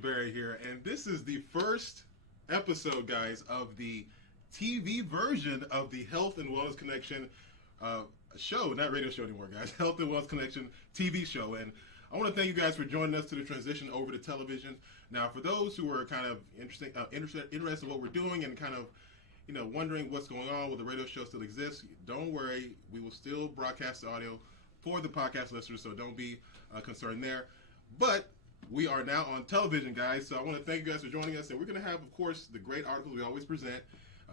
Goji Berry here, and this is the first episode, guys, of the TV version of the Health and Wellness Connection show, not radio show anymore, guys. Health and Wellness Connection TV show, and I want to thank you guys for joining us to the transition over to television. Now, for those who are kind of interested in what we're doing and kind of wondering what's going on, will the radio show still exist? Don't worry, we will still broadcast the audio for the podcast listeners, so don't be concerned there. But we are now on television, guys, so I want to thank you guys for joining us, and we're going to have, of course, the great articles we always present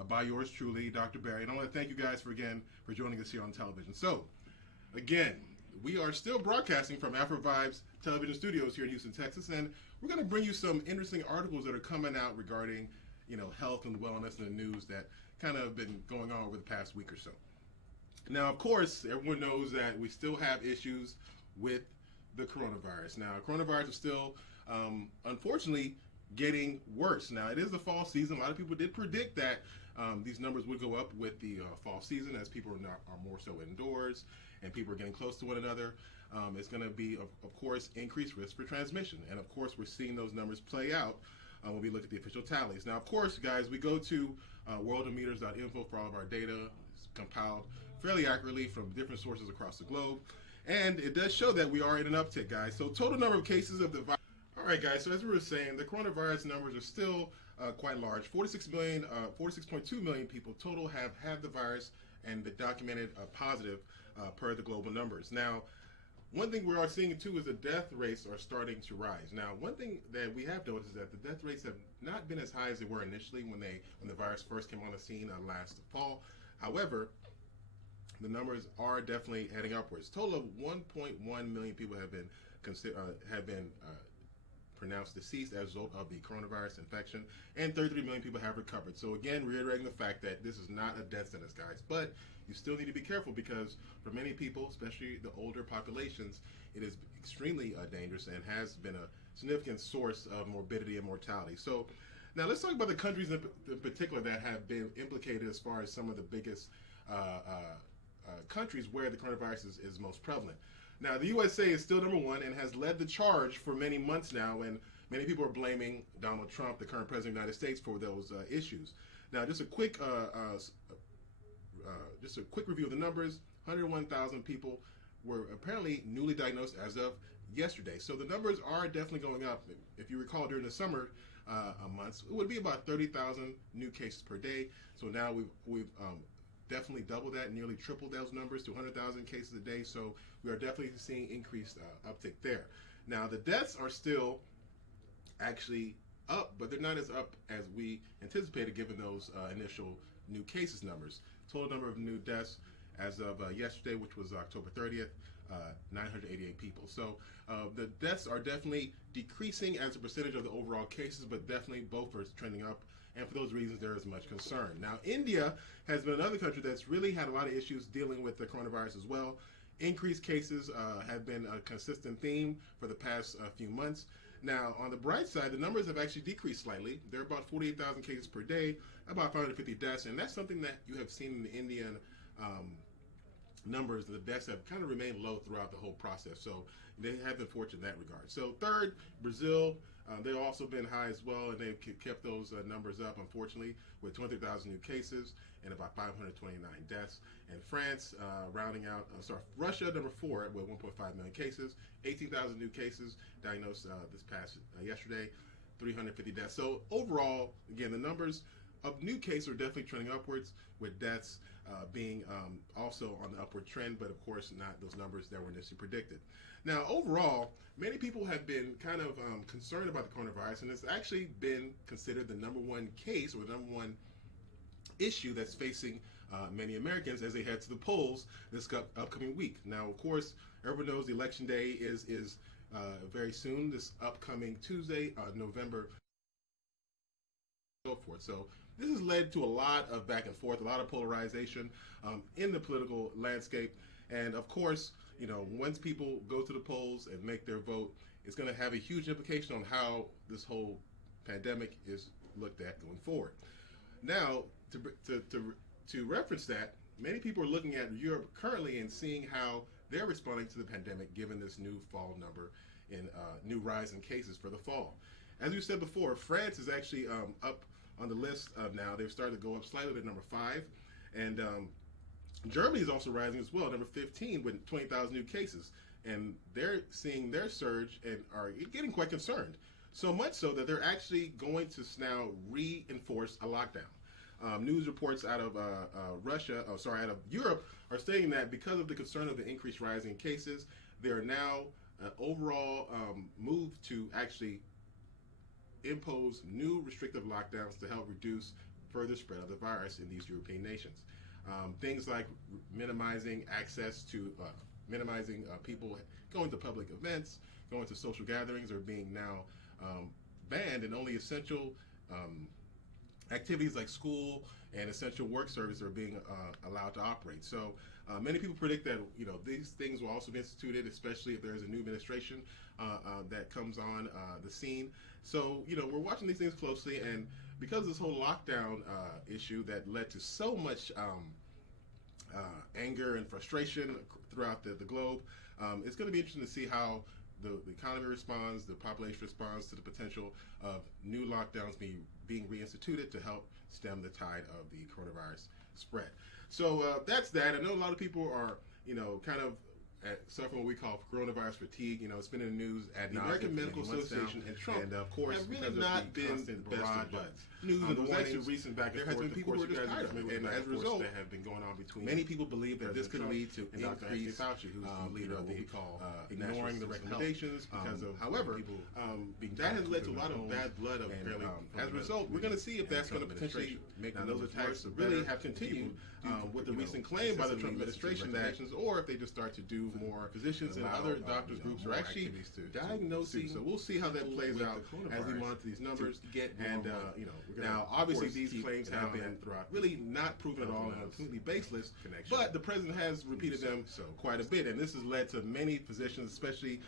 by yours truly, Dr. Berry, and I want to thank you guys for joining us here on television. So, again, we are still broadcasting from Afro Vibes Television Studios here in Houston, Texas, and we're going to bring you some interesting articles that are coming out regarding, health and wellness and the news that kind of been going on over the past week or so. Now, of course, everyone knows that we still have issues with the coronavirus. Now, coronavirus is still, unfortunately, getting worse. Now, it is the fall season. A lot of people did predict that these numbers would go up with the fall season as people are more so indoors and people are getting close to one another. It's going to be, of course, increased risk for transmission. And, of course, we're seeing those numbers play out when we look at the official tallies. Now, of course, guys, we go to worldometers.info for all of our data. It's compiled fairly accurately from different sources across the globe. And it does show that we are in an uptick, guys. So total number of cases of the virus. All right, guys, so as we were saying, the coronavirus numbers are still quite large. 46.2 million people total have had the virus and been documented positive per the global numbers. Now, one thing we are seeing too is the death rates are starting to rise. Now, one thing that we have noticed is that the death rates have not been as high as they were initially when the virus first came on the scene last fall. However, the numbers are definitely heading upwards. Total of 1.1 million people have been pronounced deceased as a result of the coronavirus infection, and 33 million people have recovered. So again, reiterating the fact that this is not a death sentence, guys, but you still need to be careful because for many people, especially the older populations, it is extremely dangerous and has been a significant source of morbidity and mortality. So now let's talk about the countries in particular that have been implicated as far as some of the biggest countries where the coronavirus is most prevalent. Now, the USA is still number one and has led the charge for many months now, and many people are blaming Donald Trump, the current president of the United States, for those issues. Now, just a quick review of the numbers. 101,000 people were apparently newly diagnosed as of yesterday. So the numbers are definitely going up. If you recall, during the summer months, it would be about 30,000 new cases per day. So now we've definitely doubled that, nearly tripled those numbers to 100,000 cases a day. So we are definitely seeing increased uptick there. Now, the deaths are still actually up, but they're not as up as we anticipated given those initial new cases numbers. Total number of new deaths as of yesterday, which was October 30th, 988 people. So the deaths are definitely decreasing as a percentage of the overall cases, but definitely both are trending up. And for those reasons, there is much concern. Now, India has been another country that's really had a lot of issues dealing with the coronavirus as well. Increased cases have been a consistent theme for the past few months. Now, on the bright side, the numbers have actually decreased slightly. There are about 48,000 cases per day, about 550 deaths, and that's something that you have seen in the Indian numbers. The deaths have kind of remained low throughout the whole process, so they have been fortunate in that regard. So third, Brazil, they've also been high as well, and they've kept those numbers up, unfortunately, with 20,000 new cases and about 529 deaths. And France, Russia, number 4, with 1.5 million cases, 18,000 new cases diagnosed this past yesterday, 350 deaths. So overall, again, the numbers of new cases are definitely trending upwards, with deaths being also on the upward trend, but of course not those numbers that were initially predicted. Now, overall, many people have been kind of concerned about the coronavirus, and it's actually been considered the number one case or the number one issue that's facing many Americans as they head to the polls this upcoming week. Now, of course, everyone knows the election day is very soon, this upcoming Tuesday, November, so forth. So this has led to a lot of back and forth, a lot of polarization in the political landscape. And of course, once people go to the polls and make their vote, it's going to have a huge implication on how this whole pandemic is looked at going forward. Now, to reference that, many people are looking at Europe currently and seeing how they're responding to the pandemic given this new fall number in new rise in cases for the fall. as we said before, France is actually up on the list now. They've started to go up slightly to number 5. And Germany is also rising as well, number 15 with 20,000 new cases. And they're seeing their surge and are getting quite concerned. So much so that they're actually going to now reinforce a lockdown. News reports out of out of Europe are stating that because of the concern of the increased rising in cases, there are now overall move to actually impose new restrictive lockdowns to help reduce further spread of the virus in these European nations. Things like minimizing access to, minimizing people going to public events, going to social gatherings are being now banned, and only essential activities like school and essential work service are being allowed to operate. So many people predict that these things will also be instituted, especially if there's a new administration that comes on the scene. So we're watching these things closely, and because of this whole lockdown issue that led to so much anger and frustration throughout the globe, it's going to be interesting to see how the economy responds, the population responds to the potential of new lockdowns being reinstituted to help stem the tide of the coronavirus spread. So that's that. I know a lot of people are, kind of suffering what we call coronavirus fatigue. It's been in the news at the American Medical Association and Trump, and of course, have really not been the best of buds. News and was actually recent back and forth. There has been people who are just tired of it, and as a result, that have been going on between. Many people believe that this could lead to increased Fauci, who's the leader of what we call ignoring the recommendations because of. However, that has led to a lot of bad blood. Apparently, as a result, we're going to see if that's going to potentially make those attacks really have continued with the recent claim by the Trump administration that actions, or if they just start to do more. Physicians and other doctors groups are actually diagnosing. So we'll see how that plays out as we monitor these numbers. And now, obviously, these claims have been really not proven at all and are completely baseless. But the president has repeated them quite a bit, and this has led to many physicians, especially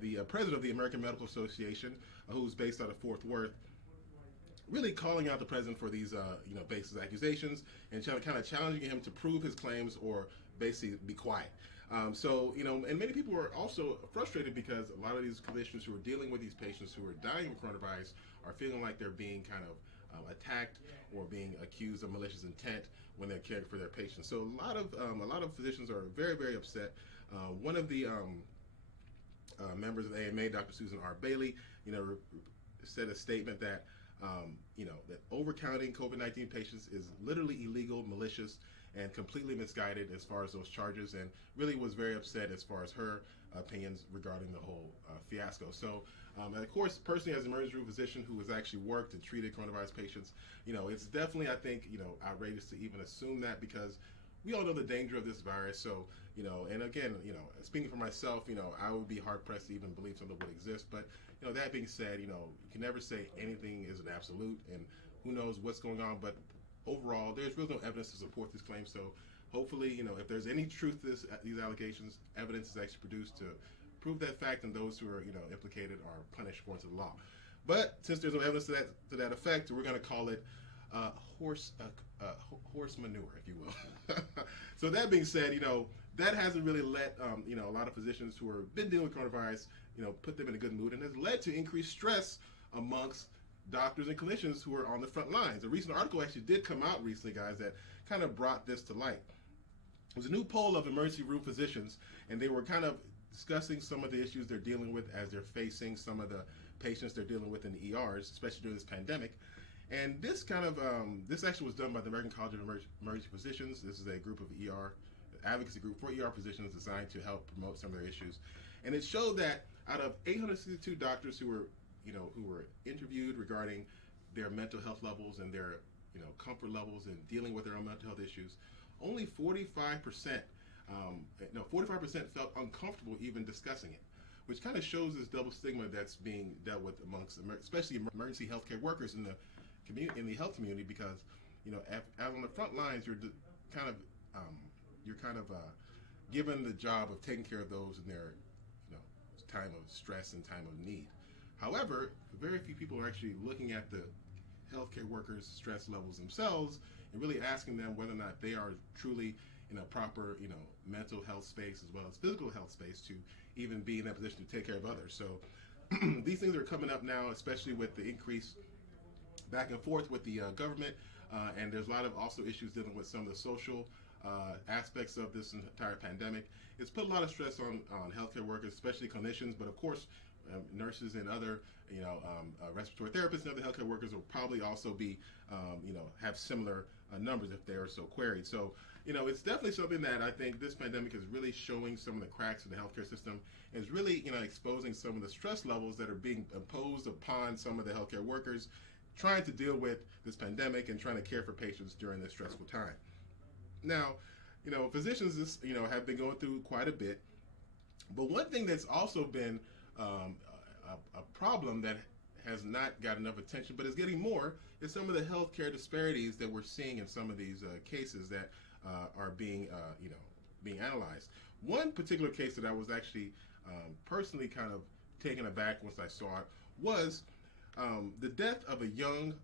the president of the American Medical Association, who's based out of Fort Worth, really calling out the president for these baseless accusations and kind of challenging him to prove his claims or basically be quiet. And many people are also frustrated because a lot of these clinicians who are dealing with these patients who are dying of coronavirus are feeling like they're being kind of attacked or being accused of malicious intent when they're caring for their patients. So a lot of physicians are very, very upset. One of the members of the AMA, Dr. Susan R. Bailey, said a statement that that overcounting COVID-19 patients is literally illegal, malicious, and completely misguided as far as those charges, and really was very upset as far as her opinions regarding the whole fiasco. So, and of course, personally, as an emergency room physician who has actually worked and treated coronavirus patients, it's definitely, I think, outrageous to even assume that, because we all know the danger of this virus. So, and again, speaking for myself, I would be hard pressed to even believe something would exist. But, that being said, you can never say anything is an absolute, and who knows what's going on. But overall, there's really no evidence to support this claim. So hopefully, if there's any truth to these allegations, evidence is actually produced to prove that fact, and those who are, implicated are punished according to the law. But since there's no evidence to that effect, we're going to call it horse manure, if you will. So that being said, that hasn't really let a lot of physicians who have been dealing with coronavirus, put them in a good mood, and has led to increased stress amongst doctors and clinicians who are on the front lines. A recent article actually did come out recently, guys, that kind of brought this to light. It was a new poll of emergency room physicians, and they were kind of discussing some of the issues they're dealing with as they're facing some of the patients they're dealing with in the ERs, especially during this pandemic. And this kind of, this actually was done by the American College of Emergency Physicians. This is a group of advocacy group for ER physicians designed to help promote some of their issues. And it showed that out of 862 doctors who were interviewed regarding their mental health levels and their, comfort levels in dealing with their own mental health issues, only 45% felt uncomfortable even discussing it, which kind of shows this double stigma that's being dealt with amongst, especially emergency healthcare workers in the health community, because, as on the front lines, you're kind of given the job of taking care of those in their, time of stress and time of need. However, very few people are actually looking at the healthcare workers' stress levels themselves and really asking them whether or not they are truly in a proper, mental health space as well as physical health space to even be in that position to take care of others. So these things are coming up now, especially with the increase back and forth with the government, and there's a lot of also issues dealing with some of the social aspects of this entire pandemic. It's put a lot of stress on healthcare workers, especially clinicians, but of course, nurses and other, respiratory therapists and other healthcare workers will probably also be, have similar numbers if they're so queried. So, it's definitely something that I think this pandemic is really showing some of the cracks in the healthcare system, and is really, exposing some of the stress levels that are being imposed upon some of the healthcare workers trying to deal with this pandemic and trying to care for patients during this stressful time. Now, physicians, have been going through quite a bit, but one thing that's also been a problem that has not got enough attention, but is getting more, is some of the healthcare disparities that we're seeing in some of these cases that are being, being analyzed. One particular case that I was actually personally kind of taken aback once I saw it was the death of a young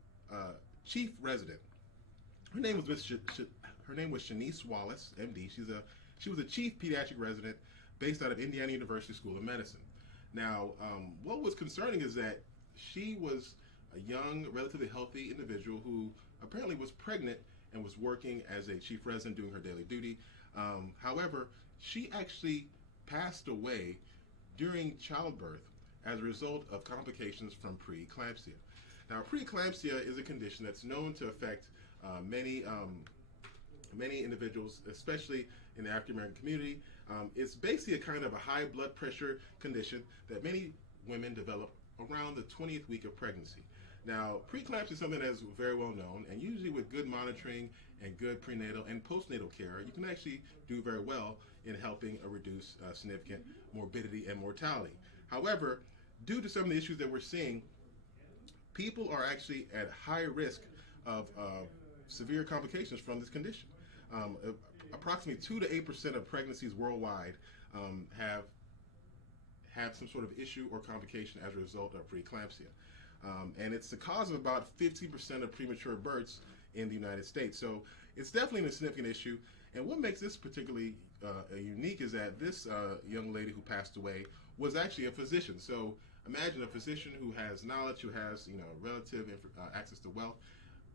chief resident. Her name was Shanice Wallace, MD. She was a chief pediatric resident based out of Indiana University School of Medicine. Now, what was concerning is that she was a young, relatively healthy individual who apparently was pregnant and was working as a chief resident doing her daily duty. However, she actually passed away during childbirth as a result of complications from preeclampsia. Now, preeclampsia is a condition that's known to affect many individuals, especially in the African American community. It's basically a kind of a high blood pressure condition that many women develop around the 20th week of pregnancy. Now, preeclampsia is something that's very well known, and usually with good monitoring and good prenatal and postnatal care, you can actually do very well in helping reduce significant morbidity and mortality. However, due to some of the issues that we're seeing, people are actually at high risk of severe complications from this condition. Approximately 2 to 8% of pregnancies worldwide have some sort of issue or complication as a result of preeclampsia. And it's the cause of about 15% of premature births in the United States. So it's definitely a significant issue. And what makes this particularly unique is that this young lady who passed away was actually a physician. So imagine a physician who has knowledge, who has relative access to wealth,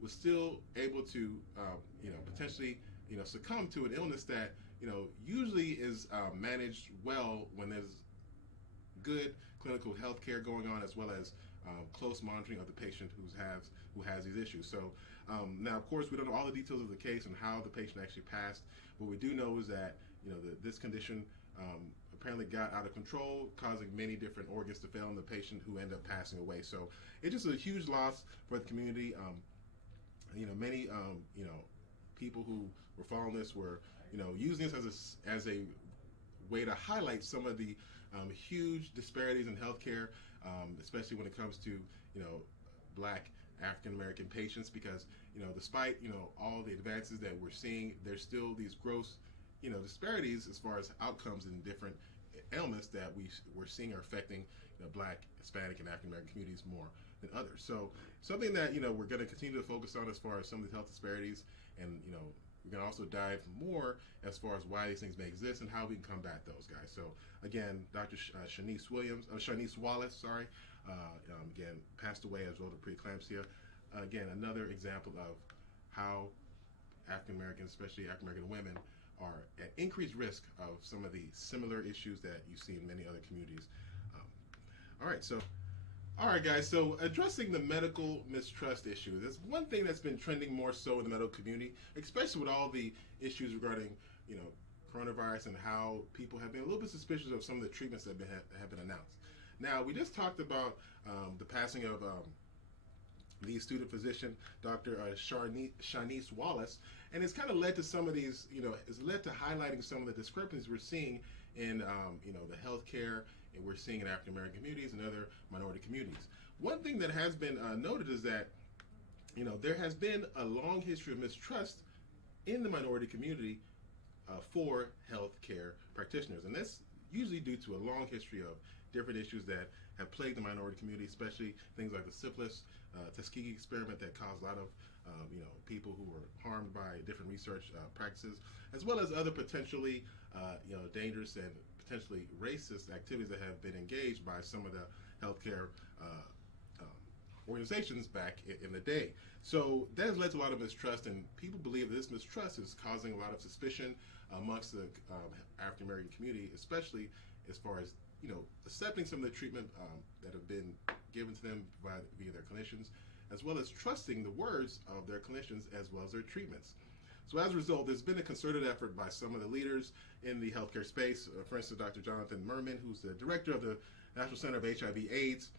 was still able to potentially succumb to an illness that usually is managed well when there's good clinical health care going on, as well as close monitoring of the patient who has these issues. So now, of course, we don't know all the details of the case and how the patient actually passed. What we do know is that this condition apparently got out of control, causing many different organs to fail in the patient, who ended up passing away. So it's just a huge loss for the community. Many people who were following this were using this as a way to highlight some of the huge disparities in healthcare, especially when it comes to Black African American patients, because despite all the advances that we're seeing, there's still these gross disparities as far as outcomes in different ailments that we're seeing are affecting Black, Hispanic, and African American communities more than others. So something that we're going to continue to focus on as far as some of the health disparities, and we're going to also dive more as far as why these things may exist and how we can combat those, guys. So again, Dr. Shanice Wallace, again, passed away as a result of preeclampsia. Again, another example of how African Americans, especially African American women, are at increased risk of some of the similar issues that you see in many other communities. All right, guys, so addressing the medical mistrust issue. There's one thing that's been trending more so in the medical community, especially with all the issues regarding, coronavirus, and how people have been a little bit suspicious of some of the treatments that have been announced. Now, we just talked about the passing of the student physician, Dr. Shanice Wallace, and it's kind of led to some of these, it's led to highlighting some of the discrepancies we're seeing in, the healthcare, and we're seeing in African American communities and other minority communities. One thing that has been noted is that, there has been a long history of mistrust in the minority community for healthcare practitioners, and that's usually due to a long history of different issues that have plagued the minority community, especially things like the syphilis, Tuskegee experiment that caused a lot of people who were harmed by different research practices, as well as other potentially dangerous and potentially racist activities that have been engaged by some of the healthcare organizations back in the day. So that has led to a lot of mistrust, and people believe this mistrust is causing a lot of suspicion amongst the African American community, especially as far as accepting some of the treatment that have been given to them via their clinicians, as well as trusting the words of their clinicians as well as their treatments. So as a result, there's been a concerted effort by some of the leaders in the healthcare space. For instance, Dr. Jonathan Merman, who's the director of the National Center of HIV/AIDS,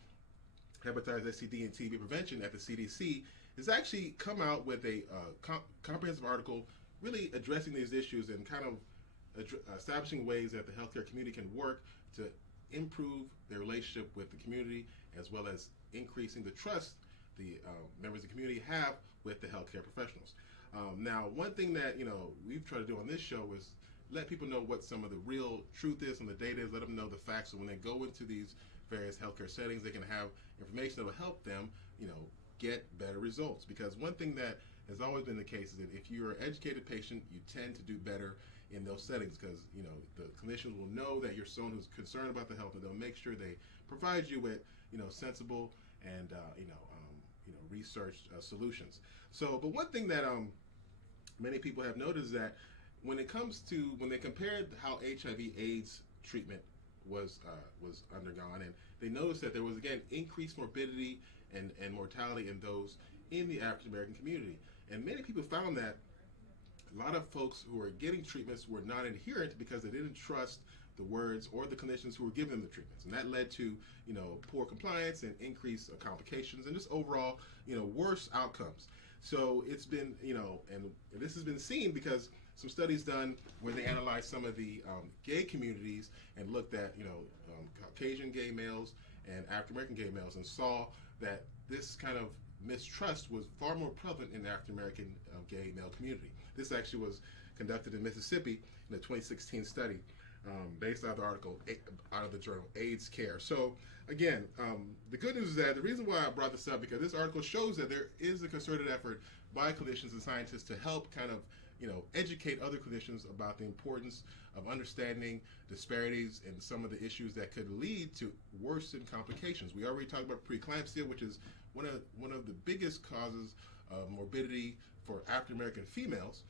Hepatitis, STD, and TB prevention at the CDC, has actually come out with a comprehensive article really addressing these issues and kind of establishing ways that the healthcare community can work to improve their relationship with the community, as well as increasing the trust the members of the community have with the healthcare professionals. Now, one thing that we've tried to do on this show is let people know what some of the real truth is and the data is. Let them know the facts, so when they go into these various healthcare settings, they can have information that will help them, get better results. Because one thing that has always been the case is that if you're an educated patient, you tend to do better in those settings, because the clinicians will know that you're someone who's concerned about the health, and they'll make sure they provide you with sensible and researched solutions. So, but one thing that many people have noticed is that when they compared how HIV/AIDS treatment was undergone, and they noticed that there was again increased morbidity and mortality in those in the African American community, and many people found that a lot of folks who were getting treatments were not adherent because they didn't trust the words or the clinicians who were giving them the treatments, and that led to poor compliance and increased complications and just overall worse outcomes. So it's been and this has been seen because some studies done where they analyzed some of the gay communities and looked at Caucasian gay males and African American gay males, and saw that this kind of mistrust was far more prevalent in the African American gay male community. This actually was conducted in Mississippi in a 2016 study based on the article out of the journal AIDS Care. So again, the good news is that the reason why I brought this up, because this article shows that there is a concerted effort by clinicians and scientists to help kind of educate other clinicians about the importance of understanding disparities and some of the issues that could lead to worsened complications. We already talked about preeclampsia, which is one of the biggest causes of morbidity for African American females,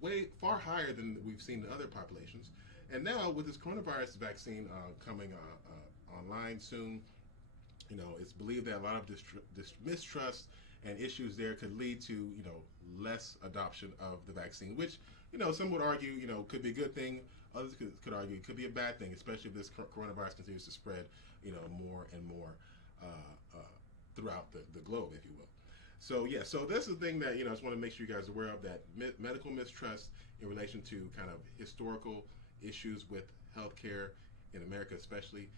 way far higher than we've seen in other populations. And now with this coronavirus vaccine coming online soon, it's believed that a lot of mistrust and issues there could lead to less adoption of the vaccine, which some would argue could be a good thing. Others could argue it could be a bad thing, especially if this coronavirus continues to spread more and more throughout the globe, if you will. So yeah, so this is the thing that I just want to make sure you guys are aware of, that medical mistrust in relation to kind of historical issues with healthcare in America, especially,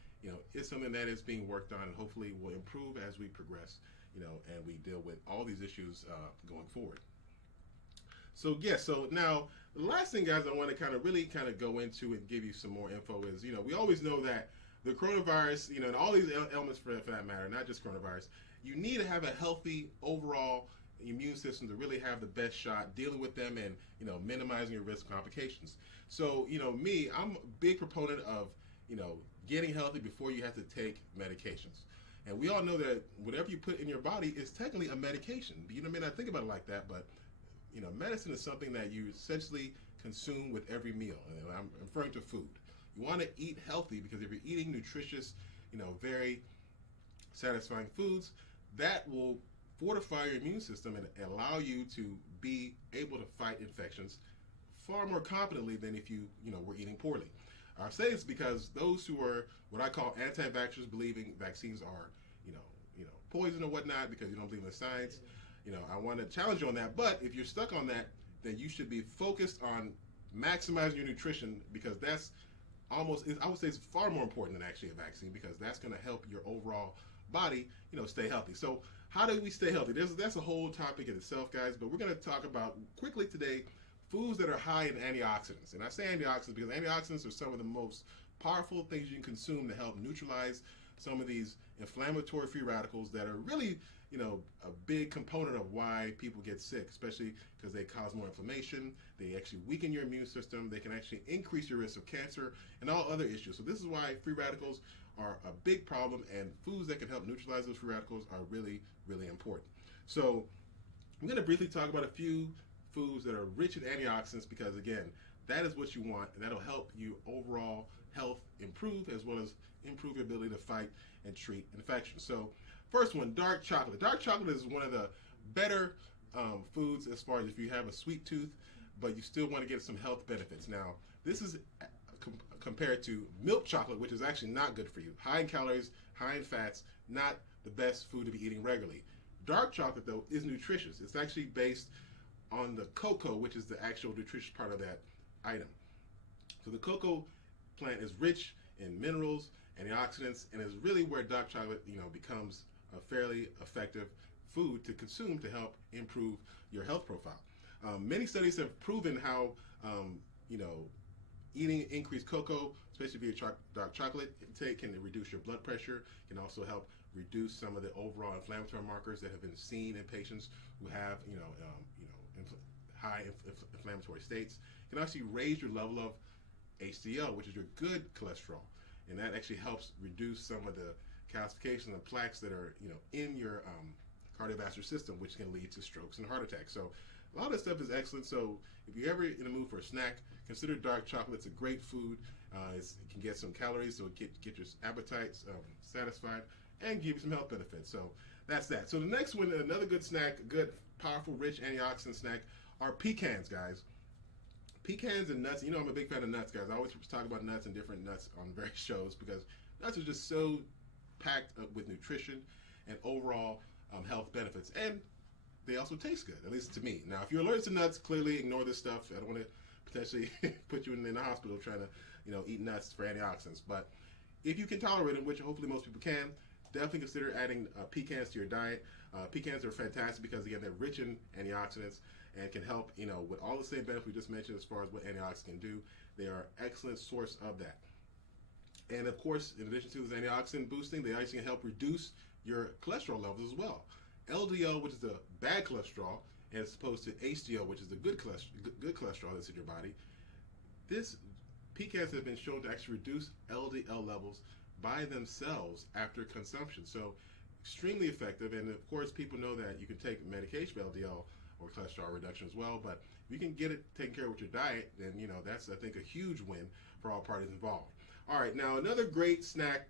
is something that is being worked on and hopefully will improve as we progress, and we deal with all these issues going forward. So yeah, so now the last thing, guys, I want to kind of go into and give you some more info is, we always know that the coronavirus, and all these elements for that matter, not just coronavirus, you need to have a healthy overall immune system to really have the best shot dealing with them and minimizing your risk of complications. So me, I'm a big proponent of getting healthy before you have to take medications. And we all know that whatever you put in your body is technically a medication. You may not think about it like that, but medicine is something that you essentially consume with every meal. And I'm referring to food. You want to eat healthy because if you're eating nutritious, very satisfying foods, that will fortify your immune system and allow you to be able to fight infections far more competently than if you were eating poorly. I say this because those who are what I call anti-vaxxers, believing vaccines are poison or whatnot because you don't believe in the science, I want to challenge you on that. But if you're stuck on that, then you should be focused on maximizing your nutrition, because that's I would say it's far more important than actually a vaccine, because that's going to help your overall body stay healthy. So how do we stay healthy? That's a whole topic in itself, guys, but we're going to talk about quickly today foods that are high in antioxidants. And I say antioxidants because antioxidants are some of the most powerful things you can consume to help neutralize some of these inflammatory free radicals that are really a big component of why people get sick, especially because they cause more inflammation. They actually weaken your immune system. They can actually increase your risk of cancer and all other issues. So this is why free radicals are a big problem, and foods that can help neutralize those free radicals are really, really important. So I'm going to briefly talk about a few foods that are rich in antioxidants because, again, that is what you want, and that'll help you overall health improve as well as improve your ability to fight and treat infections. So first one, dark chocolate. Dark chocolate is one of the better foods as far as if you have a sweet tooth, but you still want to get some health benefits. Now, this is compared to milk chocolate, which is actually not good for you. High in calories, high in fats, not the best food to be eating regularly. Dark chocolate, though, is nutritious. It's actually based on the cocoa, which is the actual nutritious part of that item. So the cocoa plant is rich in minerals, antioxidants, and is really where dark chocolate, becomes a fairly effective food to consume to help improve your health profile. Many studies have proven how, eating increased cocoa, especially via dark chocolate intake, can reduce your blood pressure, can also help reduce some of the overall inflammatory markers that have been seen in patients who have, high inflammatory states. It can actually raise your level of HDL, which is your good cholesterol, and that actually helps reduce some of the calcification and plaques that are, in your cardiovascular system, which can lead to strokes and heart attacks. So a lot of this stuff is excellent. So if you're ever in the mood for a snack, consider dark chocolate. It's a great food. It can get some calories, so get your appetites satisfied and give you some health benefits. So that's that. So the next one, another good snack, good, powerful, rich antioxidant snack, are pecans, guys. Pecans and nuts. I'm a big fan of nuts, guys. I always talk about nuts and different nuts on various shows because nuts are just so packed up with nutrition and overall health benefits. And they also taste good, at least to me. Now, if you're allergic to nuts, clearly ignore this stuff. I don't want to potentially put you in the hospital trying to, eat nuts for antioxidants. But if you can tolerate them, which hopefully most people can, definitely consider adding pecans to your diet. Pecans are fantastic because, again, they're rich in antioxidants and can help, with all the same benefits we just mentioned as far as what antioxidants can do. They are an excellent source of that. And, of course, in addition to this antioxidant boosting, they actually can help reduce your cholesterol levels as well. LDL, which is the bad cholesterol, as opposed to HDL, which is the good cholesterol that's in your body. Pecans have been shown to actually reduce LDL levels by themselves after consumption. So extremely effective. And of course, people know that you can take medication for LDL or cholesterol reduction as well. But if you can get it taken care of with your diet, then that's, I think, a huge win for all parties involved. All right, now another great snack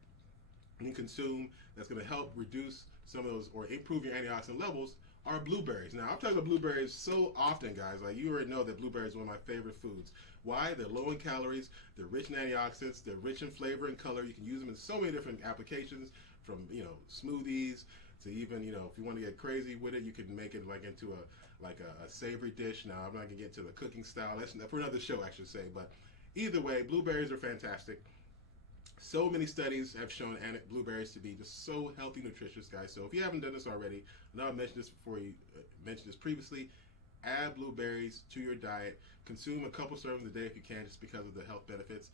you consume that's going to help reduce some of those or improve your antioxidant levels are blueberries. Now, I've talked about blueberries so often, guys. Like, you already know that blueberries are one of my favorite foods. Why? They're low in calories, they're rich in antioxidants, they're rich in flavor and color. You can use them in so many different applications, from smoothies to even if you want to get crazy with it, you can make it like into a savory dish. Now, I'm not gonna get into the cooking style. That's for another show, I should say. But either way, blueberries are fantastic. So many studies have shown blueberries to be just so healthy, nutritious, guys. So if you haven't done this already, I know I mentioned this before, you mentioned this previously, add blueberries to your diet. Consume a couple servings a day if you can, just because of the health benefits.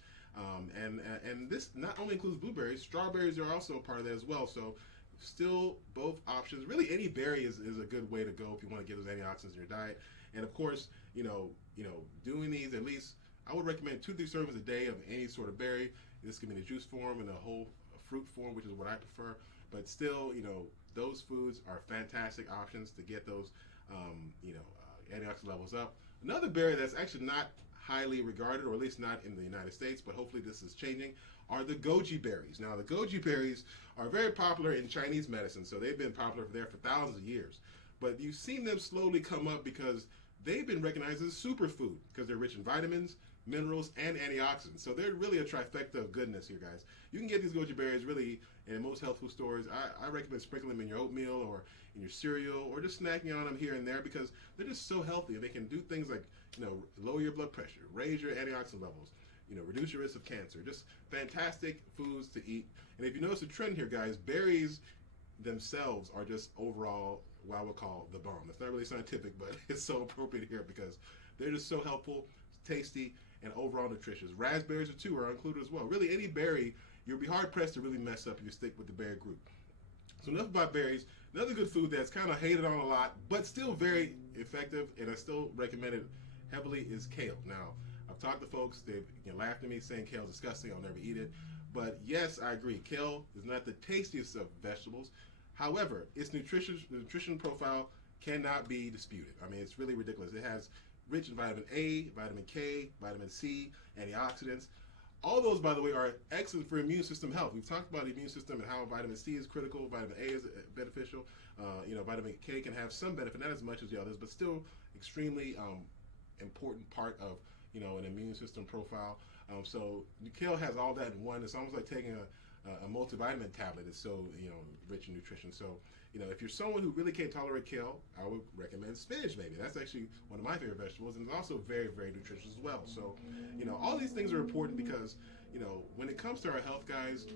And this not only includes blueberries, strawberries are also a part of that as well. So still both options. Really, any berry is a good way to go if you want to get those antioxidants in your diet. And of course, doing these, at least I would recommend 2-3 servings a day of any sort of berry. This can be in a juice form, in a whole fruit form, which is what I prefer. But still, those foods are fantastic options to get those, antioxidant levels up. Another berry that's actually not highly regarded, or at least not in the United States, but hopefully this is changing, are the goji berries. Now, the goji berries are very popular in Chinese medicine, so they've been popular there for thousands of years. But you've seen them slowly come up because they've been recognized as superfood because they're rich in vitamins, minerals, and antioxidants. So they're really a trifecta of goodness here, guys. You can get these goji berries really in most health food stores. I recommend sprinkling them in your oatmeal or in your cereal, or just snacking on them here and there, because they're just so healthy. They can do things like, lower your blood pressure, raise your antioxidant levels, reduce your risk of cancer. Just fantastic foods to eat. And if you notice a trend here, guys, berries themselves are just overall what I would call the bomb. It's not really scientific, but it's so appropriate here because they're just so helpful, tasty, and overall nutritious. Raspberries are included as well. Really, any berry, you'll be hard pressed to really mess up if you stick with the berry group. So enough about berries. Another good food that's kind of hated on a lot, but still very effective, and I still recommend it heavily, is kale. Now, I've talked to folks, they've laughed at me saying kale's disgusting, I'll never eat it. But yes, I agree, kale is not the tastiest of vegetables. However, its nutrition profile cannot be disputed. I mean, it's really ridiculous. It has rich in vitamin A, vitamin K, vitamin C, antioxidants. All those, by the way, are excellent for immune system health. We've talked about the immune system and how vitamin C is critical, vitamin A is beneficial. Vitamin K can have some benefit, not as much as the others, but still extremely important part of an immune system profile. So kale has all that in one. It's almost like taking a multivitamin tablet. It's so rich in nutrition. So if you're someone who really can't tolerate kale, I would recommend spinach. Maybe that's actually one of my favorite vegetables, and it's also very, very nutritious as well. So all these things are important because when it comes to our health, guys,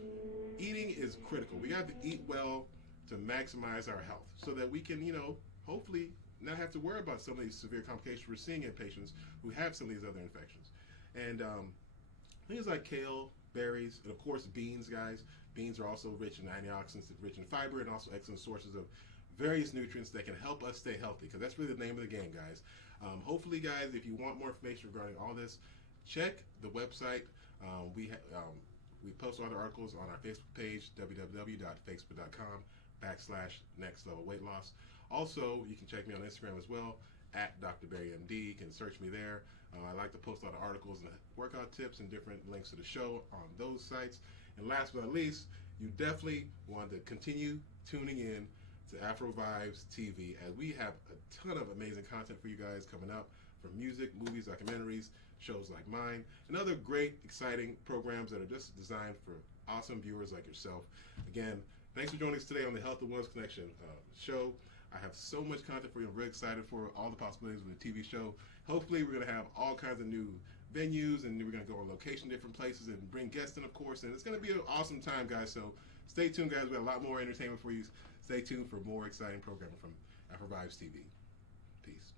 eating is critical. We have to eat well to maximize our health, so that we can hopefully not have to worry about some of these severe complications we're seeing in patients who have some of these other infections. And things like kale, berries, and of course beans, guys. Beans are also rich in antioxidants, rich in fiber, and also excellent sources of various nutrients that can help us stay healthy, because that's really the name of the game, guys. Hopefully, guys, if you want more information regarding all this, check the website. We post all the articles on our Facebook page, www.facebook.com/nextlevelweightloss. Also, you can check me on Instagram as well, at Dr. Berry MD. You can search me there. I like to post all the articles and workout tips and different links to the show on those sites. And last but not least, you definitely want to continue tuning in to Afro Vibes TV, as we have a ton of amazing content for you guys coming up, from music, movies, documentaries, shows like mine, and other great, exciting programs that are just designed for awesome viewers like yourself. Again, thanks for joining us today on the Health and Wellness Connection show. I have so much content for you. I'm really excited for all the possibilities with the TV show. Hopefully, we're going to have all kinds of new venues, and we're going to go on location, different places, and bring guests in, of course. And it's going to be an awesome time, guys. So stay tuned, guys. We have a lot more entertainment for you. Stay tuned for more exciting programming from Afro Vibes TV. Peace.